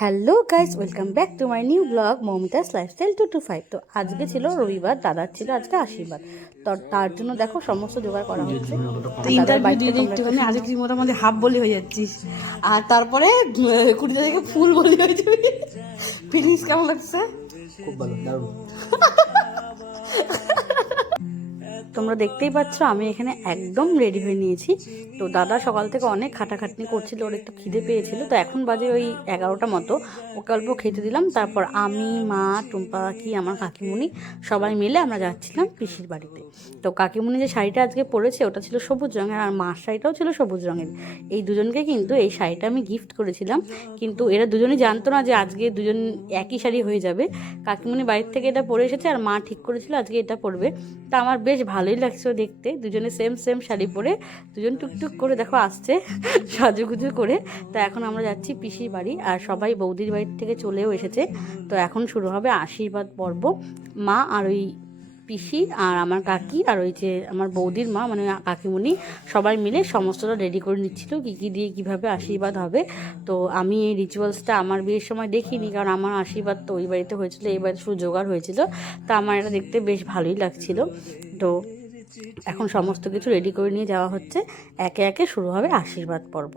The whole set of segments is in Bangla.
Hello guys welcome back to my new blog Moumita's lifestyle two two five. তো আজকে ছিল রবিবার দাদার ছিল আজকে আশীর্বাদ। তো তার জন্য দেখো সমস্ত জোগাড় করা হচ্ছে। তো ইন্টারভিউ দিয়ে আজকে মোটামুটি হাফ বলি হয়ে যাচ্ছিস। আর তারপরে কুড়ি থেকে ফুল বলি হয়ে যাবি। ফিলিংস কেমন লাগছে? খুব ভালো দারুণ। তোমরা দেখতেই পাচ্ছ, আমি এখানে একদম রেডি হয়ে নিয়েছি। তো দাদা সকাল থেকে অনেক খাটাখাটনি করছিল, ওর একটু খিদে পেয়েছিল। তো এখন বাজে ওই এগারোটা মতো। ওকে অল্প খেতে দিলাম, তারপর আমি, মা, টুম্পা কি আমার কাকিমুনি সবাই মিলে আমরা যাচ্ছিলাম পিসির বাড়িতে। তো কাকিমুনি যে শাড়িটা আজকে পরেছে, ওটা ছিল সবুজ রঙের, আর মার শাড়িটাও ছিল সবুজ রঙের। এই দুজনকে কিন্তু এই শাড়িটা আমি গিফট করেছিলাম। কিন্তু এরা দুজনই জানতো না যে আজকে দুজন একই শাড়ি হয়ে যাবে। কাকিমুনি বাড়ির থেকে এটা পরে এসেছে, আর মা ঠিক করেছিল আজকে এটা পরবে। তা আমার বেশ ভালোই লাগছে দেখতে। দুজনে সেম সেম শাড়ি পরে, দুজন টুকটুক করে দেখো আসছে, সাজুগুজু করে। তো এখন আমরা যাচ্ছি পিসির বাড়ি আর সবাই বৌদির বাড়ির থেকে চলেও এসেছে। তো এখন শুরু হবে আশীর্বাদ পর্ব। মা আর ওই পিসি আর আমার কাকি আর ওই যে আমার বৌদির মা মানে কাকিমণি, সবাই মিলে সমস্তটা রেডি করে নিচ্ছিল কী কী দিয়ে কীভাবে আশীর্বাদ হবে। তো আমি এই রিচুয়ালসটা আমার বিয়ের সময় দেখিনি কারণ আমার আশীর্বাদ তো ওই বাড়িতে হয়েছিল, এই বাড়িতে শুধু জোগাড় হয়েছিল। তা আমার এটা দেখতে বেশ ভালোই লাগছিল। তো এখন সমস্ত কিছু রেডি করে নিয়ে যাওয়া হচ্ছে। একে একে শুরু হবে আশীর্বাদ পর্ব।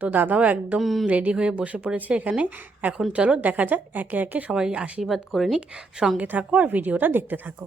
তো দাদাও একদম রেডি হয়ে বসে পড়েছে এখানে। এখন চলো দেখা যাক, একে একে সবাই আশীর্বাদ করে নিক। সঙ্গে থাকো আর ভিডিওটা দেখতে থাকো।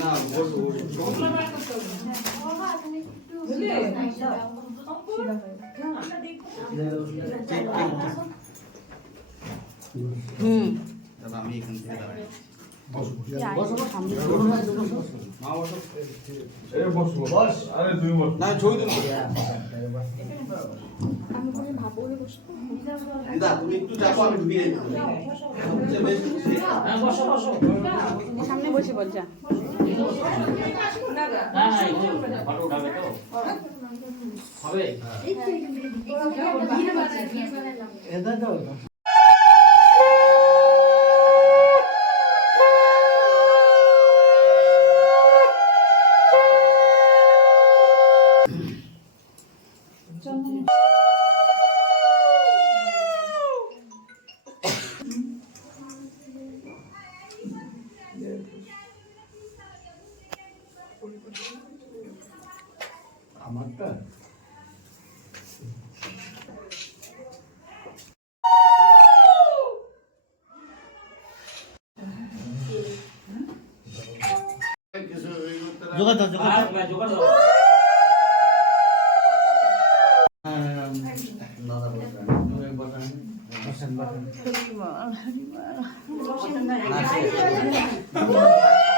না ওর ওর হুম দাদা আমি এখান থেকে দাঁড়াই মা বসো ছবি তুলো দিদা তুমি একটু চাপো আমি ঢুকিয়ে দিই বেশ সামনে বসে বল যা আমারটা যোগাযোগ যোগাযোগ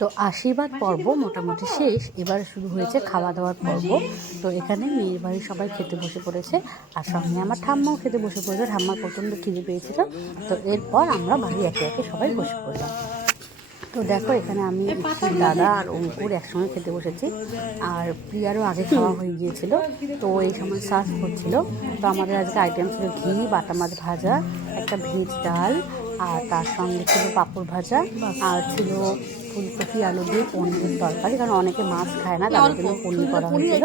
তো আশীর্বাদ পর্ব মোটামুটি শেষ। এবার শুরু হয়েছে খাওয়া দাওয়ার পর্ব। তো এখানে মেয়ের বাড়ির সবাই খেতে বসে পড়েছে আর সঙ্গে আমার ঠাম্মাও খেতে বসে পড়েছে। ঠাম্মার প্রচণ্ড খিদে পেয়েছিল। তো এরপর আমরা বাড়ি একে একে সবাই বসে পড়লাম। তো দেখো, এখানে আমি দাদা আর অঙ্কুর একসঙ্গে খেতে বসেছি। আর প্রিয়ারও আগে খাওয়া হয়ে গিয়েছিল। তো এই সময় সার্ভ করছিল তো আমাদের আজকে আইটেম ছিল ঘি, বাটা মাছ ভাজা, একটা ভেজ ডাল, আর তার সঙ্গে ছিল পাঁপড় ভাজা, আর ছিল ফুলকপি আলু দিয়ে পনিরের তরকারি কারণ অনেকে মাছ খায় না তাদের জন্য পনির করা হয়েছিল।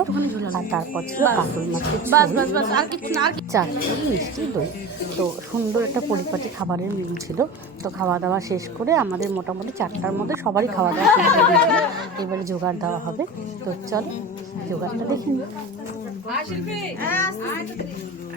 আর তারপর ছিল কাতল মাছের চাটনি মিষ্টি দই। তো সুন্দর একটা পরিপাটি খাবারের মেনু ছিল। তো খাওয়া দাওয়া শেষ করে আমাদের মোটামুটি চারটার মধ্যে সবারই খাওয়া দাওয়া শেষ হয়ে গেছিল এবারে জোগাড় দেওয়া হবে। তো চল জোগাড়টা দেখে নিই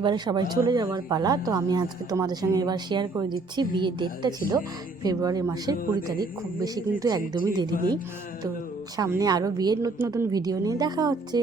এবারে সবাই চলে যাওয়ার পালা। তো আমি আজকে তোমাদের সঙ্গে এবার শেয়ার করে দিচ্ছি। বিয়ের ডেটটা ছিল ফেব্রুয়ারি মাসের কুড়ি তারিখ। খুব বেশি কিন্তু একদমই দেরি নেই। তো সামনে আরও বিয়ের নতুন নতুন ভিডিও নিয়ে দেখা হচ্ছে।